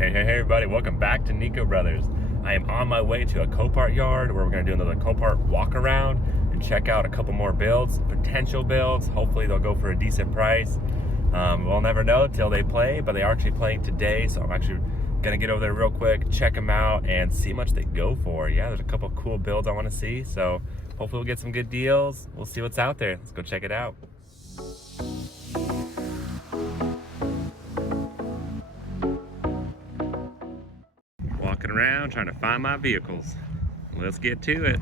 Hey everybody, welcome back to Nico Brothers. I am on my way to a COPART yard where we're going to do another COPART walk around and check out a couple more builds, potential builds. Hopefully they'll go for a decent price. We'll never know till they play, but they are actually playing today, so I'm actually going to get over there real quick, check them out, and see how much they go for. Yeah, there's a couple cool builds I want to see, so hopefully we'll get some good deals. We'll see what's out there. Let's go check it out. Walking around trying to find my vehicles. Let's get to it.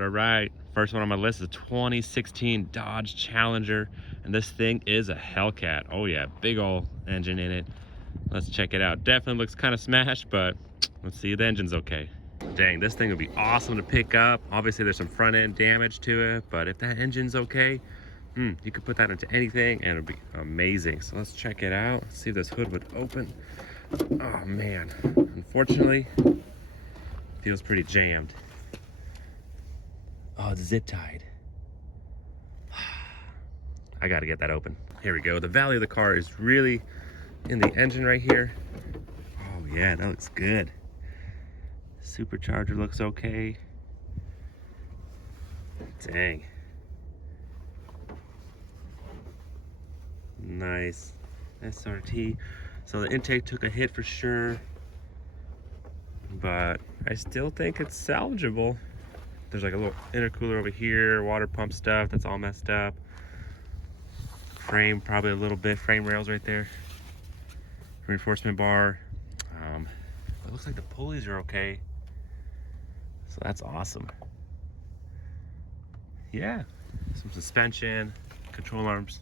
All right. First one on my list is a 2016 Dodge Challenger, and this thing is a Hellcat. Oh yeah, big old engine in it. Let's check it out. Definitely looks kind of smashed, but let's see if the engine's okay. Dang, this thing would be awesome to pick up. Obviously there's some front end damage to it, but if that engine's okay, you could put that into anything and it'd be amazing. So let's check it out, see if this hood would open. Oh man, unfortunately, feels pretty jammed. Oh, it's zip tied. I gotta get that open. Here we go. The value of the car is really in the engine right here. Oh yeah, that looks good. Supercharger looks okay. Dang. Nice. SRT. So the intake took a hit for sure, but I still think it's salvageable. There's like a little intercooler over here, water pump stuff, that's all messed up. Frame, probably a little bit, frame rails right there. Reinforcement bar. It looks like the pulleys are okay. So that's awesome. Yeah, some suspension, control arms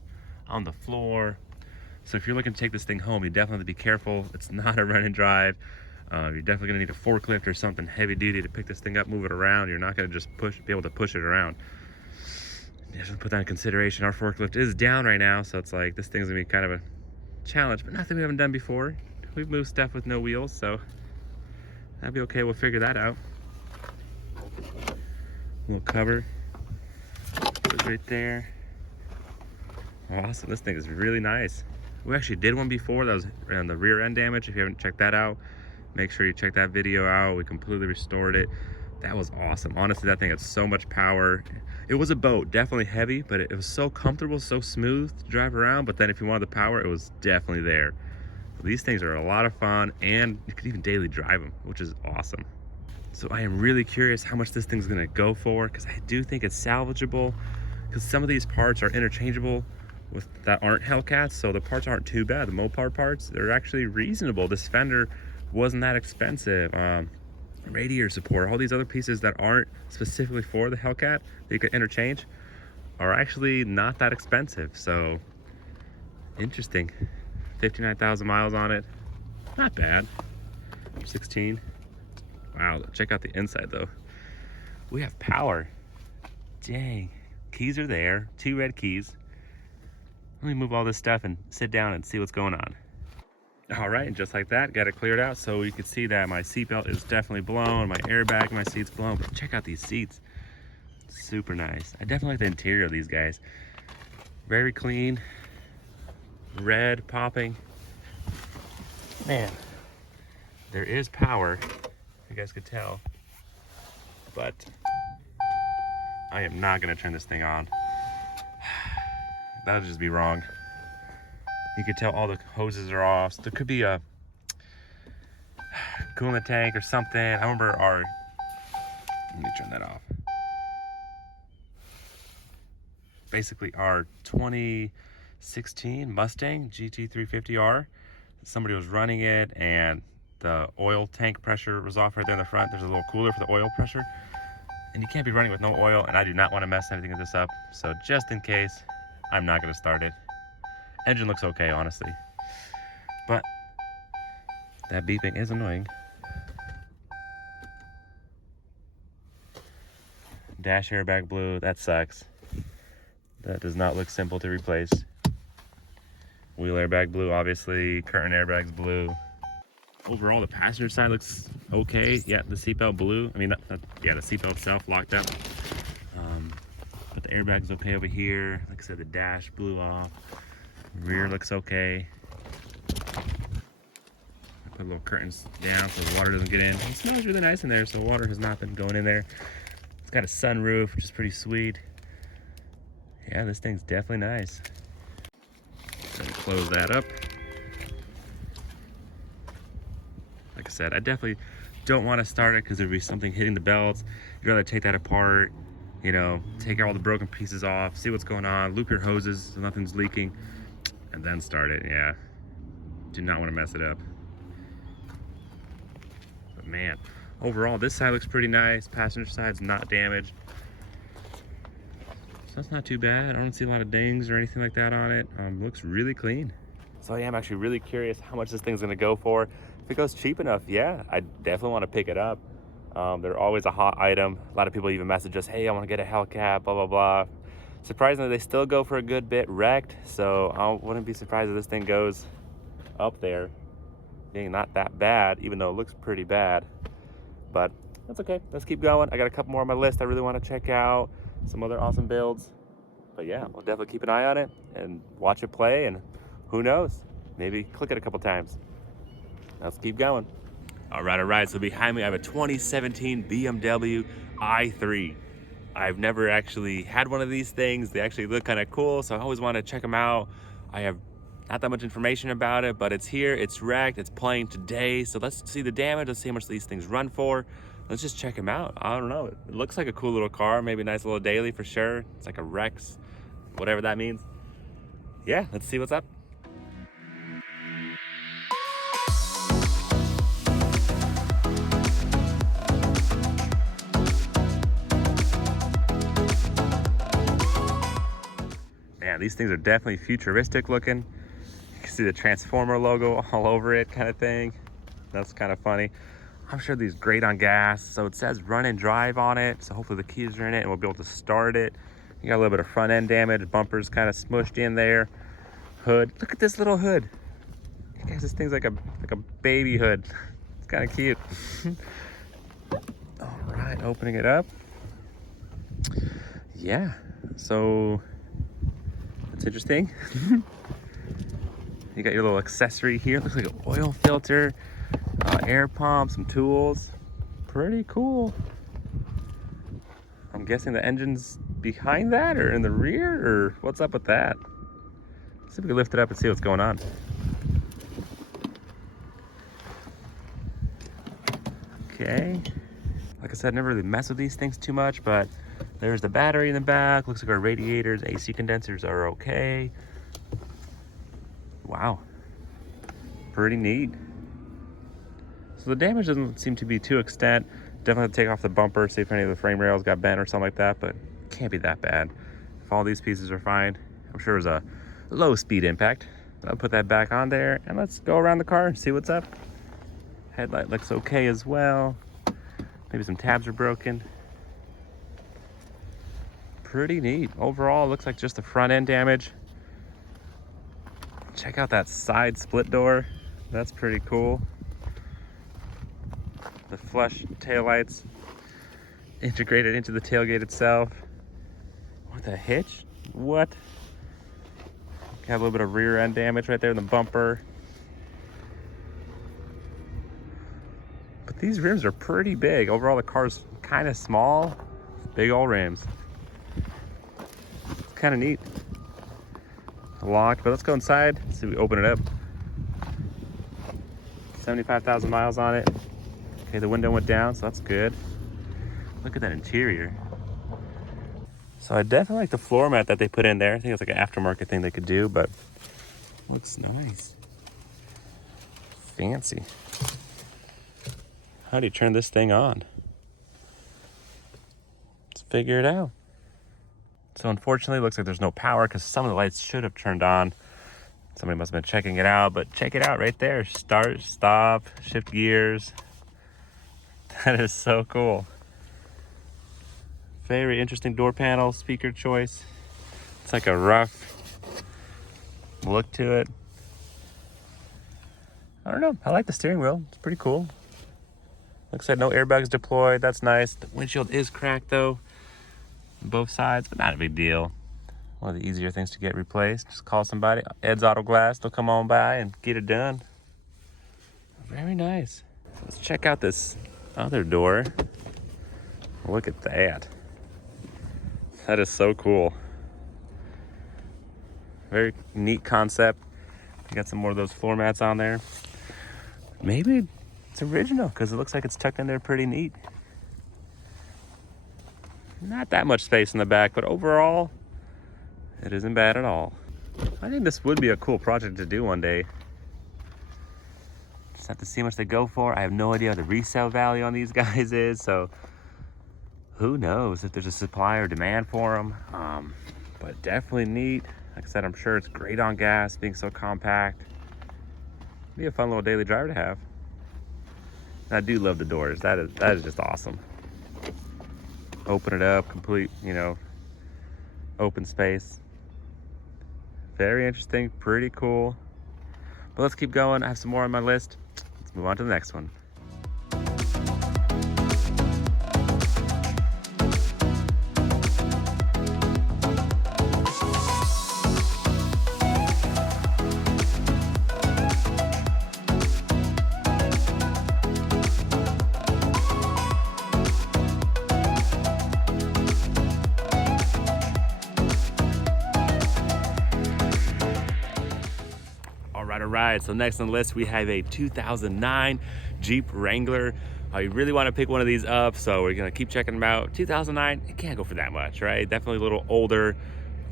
on the floor. So if you're looking to take this thing home, you definitely have to be careful. It's not a run and drive. You're definitely gonna need a forklift or something heavy duty to pick this thing up, move it around. You're not gonna just be able to push it around. You have to put that in consideration. Our forklift is down right now, so it's like this thing's gonna be kind of a challenge, but nothing we haven't done before. We've moved stuff with no wheels, so that'd be okay. We'll figure that out. Little cover goes right there. Awesome, this thing is really nice. We actually did one before that was on the rear end damage. If you haven't checked that out, make sure you check that video out. We completely restored it. That was awesome. Honestly, that thing had so much power. It was a boat, definitely heavy, but it was so comfortable, so smooth to drive around. But then if you wanted the power, it was definitely there. These things are a lot of fun, and you could even daily drive them, which is awesome. So I am really curious how much this thing's gonna go for, because I do think it's salvageable, because some of these parts are interchangeable with that aren't Hellcats, so the parts aren't too bad. The Mopar parts, they're actually reasonable. This fender wasn't that expensive. Radiator support, all these other pieces that aren't specifically for the Hellcat that you could interchange are actually not that expensive. So interesting. 59,000 miles on it, not bad. 16. Wow, check out the inside though. We have power. Dang, keys are there, 2 red keys. Let me move all this stuff and sit down and see what's going on. All right, and just like that, got it cleared out. So you can see that my seatbelt is definitely blown, my airbag, my seat's blown, but check out these seats. Super nice. I definitely like the interior of these guys. Very clean, red popping. Man, there is power, if you guys could tell, but I am not gonna turn this thing on. That would just be wrong. You could tell all the hoses are off. So there could be a coolant tank or something. I remember let me turn that off. Basically our 2016 Mustang GT350R, somebody was running it and the oil tank pressure was off right there in the front. There's a little cooler for the oil pressure. And you can't be running with no oil, and I do not want to mess anything of this up. So just in case, I'm not gonna start it. Engine looks okay, honestly. But that beeping is annoying. Dash airbag blue, that sucks. That does not look simple to replace. Wheel airbag blue, obviously. Curtain airbags blue. Overall, the passenger side looks okay. Yeah, the seatbelt blue. I mean, yeah, the seatbelt itself locked up. But the airbag's okay over here. Like I said, the dash blew off. Rear looks okay. I put little curtains down so the water doesn't get in. It smells really nice in there, so water has not been going in there. It's got a sunroof, which is pretty sweet. Yeah, this thing's definitely nice. Gonna close that up. Like I said, I definitely don't want to start it because there'd be something hitting the belts. You'd rather take that apart, you know, take all the broken pieces off, see what's going on, loop your hoses so nothing's leaking, and then start it. Yeah, do not want to mess it up. But man, overall, this side looks pretty nice. Passenger side's not damaged. So that's not too bad. I don't see a lot of dings or anything like that on it. Looks really clean. So I am actually really curious how much this thing's gonna go for. If it goes cheap enough, yeah, I definitely want to pick it up. They're always a hot item. A lot of people even message us, hey, I want to get a Hellcat, blah, blah, blah. Surprisingly, they still go for a good bit wrecked, so I wouldn't be surprised if this thing goes up there, being not that bad, even though it looks pretty bad. But that's okay, let's keep going. I got a couple more on my list I really want to check out, some other awesome builds. But yeah, we'll definitely keep an eye on it and watch it play, and who knows, maybe click it a couple times. Let's keep going. All right, so behind me I have a 2017 BMW i3. I've never actually had one of these things. They actually look kind of cool, so I always want to check them out. I have not that much information about it, but it's here, it's wrecked, it's playing today. So let's see the damage, let's see how much these things run for. Let's just check them out. I don't know, it looks like a cool little car, maybe a nice little daily for sure. It's like a Rex, whatever that means. Yeah, let's see what's up. Man, these things are definitely futuristic looking. You can see the Transformer logo all over it kind of thing. That's kind of funny. I'm sure these great on gas. So it says run and drive on it. So hopefully the keys are in it and we'll be able to start it. You got a little bit of front end damage. Bumper's kind of smushed in there. Hood, look at this little hood. Guys, this thing's like a baby hood. It's kind of cute. All right, opening it up. Yeah, so that's interesting. You got your little accessory here. Looks like an oil filter, air pump, some tools. Pretty cool. I'm guessing the engine's behind that or in the rear, or what's up with that? Let's see if we can lift it up and see what's going on. Okay. Like I said, never really mess with these things too much, but there's the battery in the back. Looks like our radiators, AC condensers are okay. Wow. Pretty neat. So the damage doesn't seem to be to extent. Definitely have to take off the bumper, see if any of the frame rails got bent or something like that, but it can't be that bad. If all these pieces are fine, I'm sure it was a low speed impact. But I'll put that back on there and let's go around the car and see what's up. Headlight looks okay as well. Maybe some tabs are broken. Pretty neat. Overall, looks like just the front end damage. Check out that side split door. That's pretty cool. The flush taillights integrated into the tailgate itself. What the hitch? What? Got a little bit of rear end damage right there in the bumper. But these rims are pretty big. Overall, the car's kind of small. Big old rims. It's kind of neat. Locked, but let's go inside. Let's see if we open it up. 75,000 miles on it. Okay, the window went down, so that's good. Look at that interior. So I definitely like the floor mat that they put in there. I think it's like an aftermarket thing they could do, but looks nice. Fancy. How do you turn this thing on? Let's figure it out. So unfortunately, it looks like there's no power because some of the lights should have turned on. Somebody must have been checking it out, but check it out right there. Start, stop, shift gears. That is so cool. Very interesting door panel, speaker choice. It's like a rough look to it. I don't know, I like the steering wheel. It's pretty cool. Looks like no airbags deployed, that's nice. The windshield is cracked though, on both sides, but not a big deal. One of the easier things to get replaced. Just call somebody, Ed's Auto Glass, they'll come on by and get it done. Very nice. Let's check out this other door. Look at that. That is so cool. Very neat concept. You got some more of those floor mats on there. Maybe it's original because it looks like it's tucked in there pretty neat. Not that much space in the back, but overall, it isn't bad at all. I think this would be a cool project to do one day. Just have to see how much they go for. I have no idea what the resale value on these guys is, so who knows if there's a supply or demand for them. But definitely neat. Like I said, I'm sure it's great on gas, being so compact. Be a fun little daily driver to have. And I do love the doors. That is just awesome. Open it up, complete, you know, open space. Very interesting, pretty cool. But let's keep going. I have some more on my list. Let's move on to the next one. All right, so next on the list we have a 2009 Jeep Wrangler. You really want to pick one of these up, so we're gonna keep checking them out. 2009, it can't go for that much, right? Definitely a little older.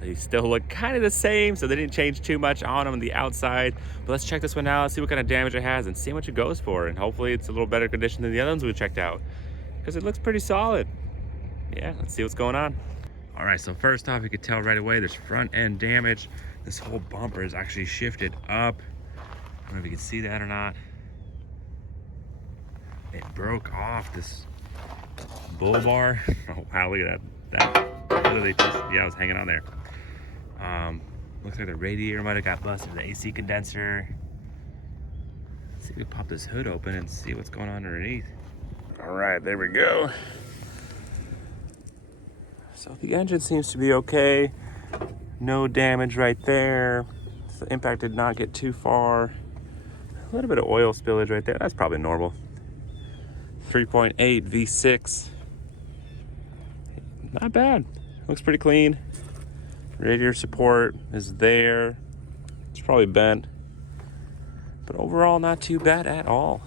They still look kind of the same, so they didn't change too much on them on the outside. But let's check this one out, see what kind of damage it has, and see how much it goes for. And hopefully it's a little better condition than the other ones we checked out, because it looks pretty solid. Yeah, let's see what's going on. All right, so first off, you could tell right away there's front end damage. This whole bumper is actually shifted up. I don't know if you can see that or not. It broke off this bull bar. Oh wow, look at that. Literally just, yeah, it was hanging on there. Looks like the radiator might have got busted, the AC condenser. Let's see if we pop this hood open and see what's going on underneath. All right, there we go. So the engine seems to be okay. No damage right there. So the impact did not get too far. A little bit of oil spillage right there. That's probably normal. 3.8 V6. Not bad. Looks pretty clean. Radiator support is there. It's probably bent. But overall, not too bad at all.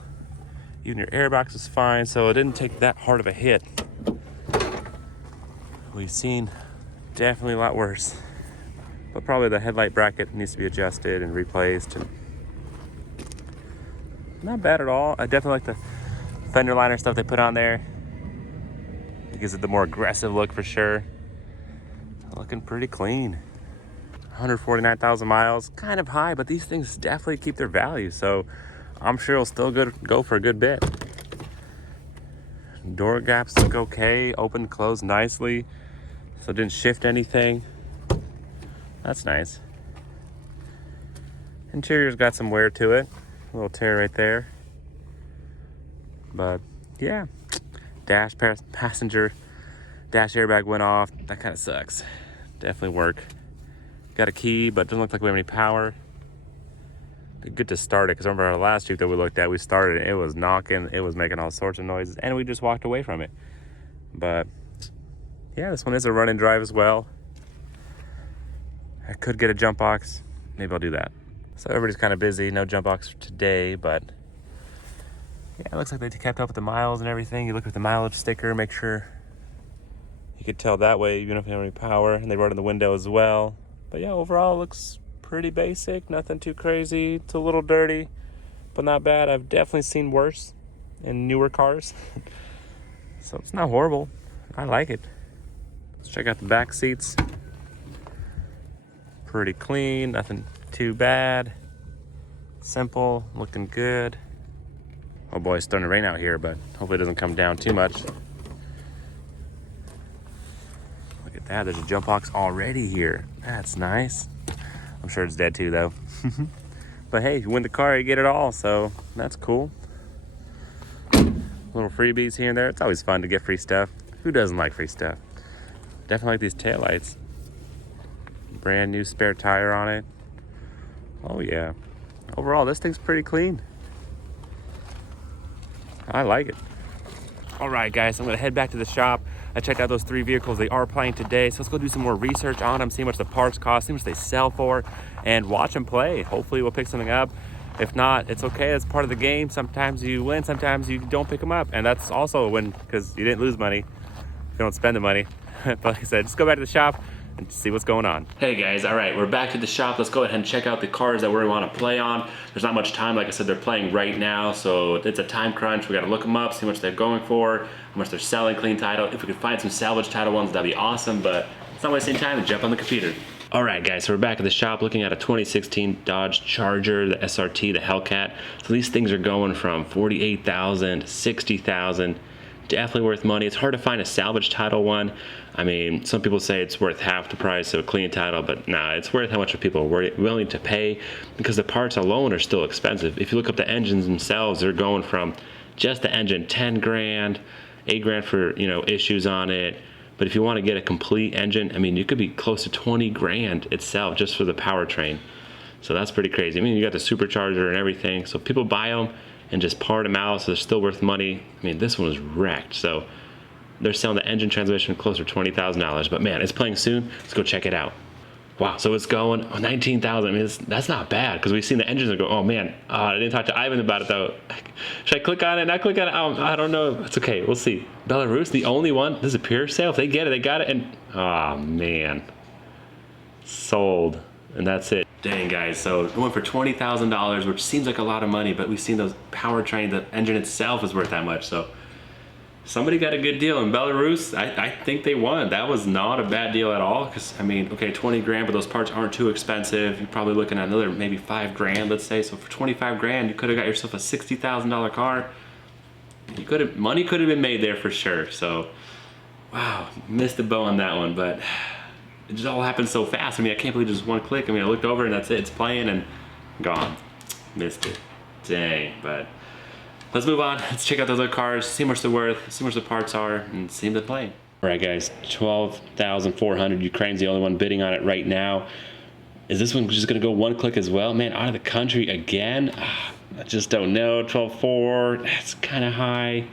Even your airbox is fine, so it didn't take that hard of a hit. We've seen definitely a lot worse. But probably the headlight bracket needs to be adjusted and replaced. And not bad at all. I definitely like the fender liner stuff they put on there. It gives it the more aggressive look for sure. Looking pretty clean. 149,000 miles, kind of high, but these things definitely keep their value. So I'm sure it'll still go for a good bit. Door gaps look okay, open and closed nicely. So it didn't shift anything. That's nice. Interior's got some wear to it. A little tear right there. But yeah, passenger dash airbag went off. That kind of sucks. Definitely work. Got a key, but doesn't look like we have any power. Be good to start it, because remember our last Jeep that we looked at, we started it, it was knocking, it was making all sorts of noises, and we just walked away from it. But yeah, this one is a run and drive as well. I could get a jump box. Maybe I'll do that. So everybody's kind of busy, no jump box for today, but yeah, it looks like they kept up with the miles and everything. You look at the mileage sticker, make sure you could tell that way, even if you don't have any power, and they wrote in the window as well. But yeah, overall it looks pretty basic, nothing too crazy. It's a little dirty, but not bad. I've definitely seen worse in newer cars. So it's not horrible. I like it. Let's check out the back seats. Pretty clean, nothing too bad. Simple, looking good. Oh boy, it's starting to rain out here, but hopefully it doesn't come down too much. Yeah, there's a jump box already here. That's nice. I'm sure it's dead too though. But hey, you win the car, you get it all, so that's cool. Little freebies here and there. It's always fun to get free stuff. Who doesn't like free stuff? Definitely like these taillights. Brand new spare tire on it. Oh yeah. Overall, this thing's pretty clean. I like it. All right, guys, I'm gonna head back to the shop. I checked out those 3 vehicles. They are playing today, so let's go do some more research on them, see how much the parts cost, see how much they sell for, and watch them play. Hopefully we'll pick something up. If not, it's okay, it's part of the game. Sometimes you win, sometimes you don't pick them up, and that's also a win because you didn't lose money. You don't spend the money. But like I said, just go back to the shop and see what's going on. Hey guys, all right, we're back to the shop. Let's go ahead and check out the cars that we want to play on. There's not much time, like I said, they're playing right now, so it's a time crunch. We gotta look them up, see how much they're going for, how much they're selling, clean title. If we could find some salvage title ones, that'd be awesome, but it's not wasting time and jump on the computer. All right, guys, so we're back at the shop looking at a 2016 Dodge Charger, the SRT, the Hellcat. So these things are going from $48,000 to $60,000. Definitely worth money. It's hard to find a salvage title one. I mean, some people say it's worth half the price of a clean title, but nah, it's worth how much people are willing to pay because the parts alone are still expensive. If you look up the engines themselves, they're going from just the engine 10 grand, 8 grand for, you know, issues on it. But if you want to get a complete engine, I mean, you could be close to 20 grand itself just for the powertrain. So that's pretty crazy. I mean, you got the supercharger and everything. So people buy them and just part them out, so they're still worth money. I mean, this one was wrecked, so they're selling the engine transmission closer to $20,000. But man, it's playing soon. Let's go check it out. Wow, so it's going 19,000. I mean, that's not bad because we've seen the engines that go. Oh man, I didn't talk to Ivan about it though. Should I click on it? Not click on it. I don't know. It's okay. We'll see. Belarus, the only one. This is a pure sale. If they get it, they got it. And oh man, sold, and that's it. Dang guys, so it went for $20,000, which seems like a lot of money, but we've seen those powertrain, the engine itself is worth that much. So somebody got a good deal in Belarus. I think they won. That was not a bad deal at all. Because I mean, okay, 20 grand, but those parts aren't too expensive. You're probably looking at another maybe 5 grand, let's say. So for 25 grand, you could have got yourself a $60,000 car. Money could have been made there for sure. So wow, missed the bow on that one, but it just all happened so fast. I mean, I can't believe just one click. I mean, I looked over and that's it. It's playing and gone. Missed it. Dang, but let's move on. Let's check out those other cars, see how much they're worth, see how much the parts are, and see them playing. All right, guys, 12,400. Ukraine's the only one bidding on it right now. Is this one just gonna go one click as well? Man, out of the country again? I just don't know. 12.4, that's kind of high.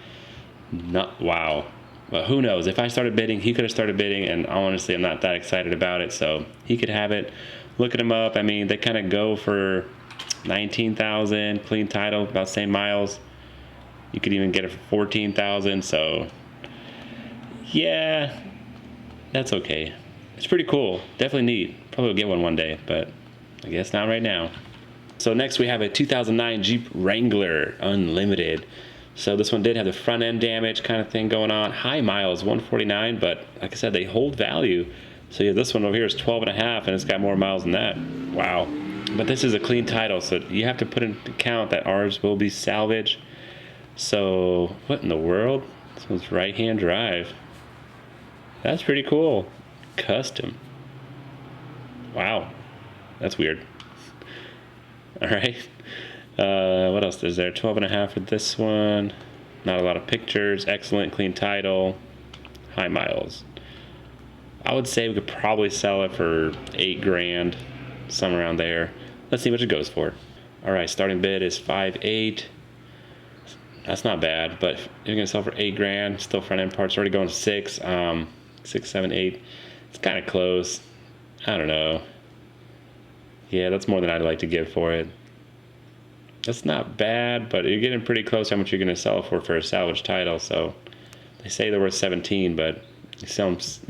Not, wow. But who knows? If I started bidding, he could have started bidding, and honestly, I'm not that excited about it, so he could have it. Looking them up, I mean, they kind of go for 19,000, clean title, about the same miles. You could even get it for 14,000, so yeah, that's okay. It's pretty cool, definitely neat. Probably will get one day, but I guess not right now. So next we have a 2009 Jeep Wrangler Unlimited. So this one did have the front end damage kind of thing going on. High miles, 149, but like I said, they hold value. So yeah, this one over here is 12 and a half, and it's got more miles than that. Wow. But this is a clean title, so you have to put into account that ours will be salvage. So what in the world? This one's right-hand drive. That's pretty cool. Custom. Wow. That's weird. All right. What else is there? 12 and a half for this one. Not a lot of pictures. Excellent, clean title. High miles. I would say we could probably sell it for 8 grand, somewhere around there. Let's see what it goes for. All right, starting bid is 5.8. That's not bad, but if you're gonna sell for 8 grand, still front end parts already going 6, 6, 7, 8. It's kind of close. I don't know. Yeah, that's more than I'd like to give for it. That's not bad, but you're getting pretty close how much you're going to sell it for a salvage title. So they say they're worth 17, but you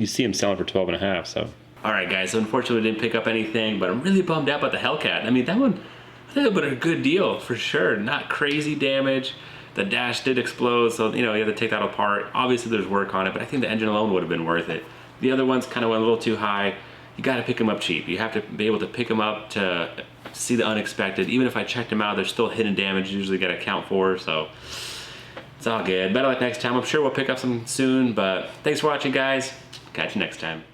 see them selling for 12 and a half. So all right, guys. So unfortunately, we didn't pick up anything, but I'm really bummed out about the Hellcat. I mean, that one, I think it would have been a good deal for sure. Not crazy damage. The dash did explode, so you know you have to take that apart. Obviously, there's work on it, but I think the engine alone would have been worth it. The other ones kind of went a little too high. You got to pick them up cheap. You have to be able to pick them up to see the unexpected. Even if I checked them out, there's still hidden damage you usually got to account for, so it's all good. Better luck next time. I'm sure we'll pick up some soon, but thanks for watching, guys. Catch you next time.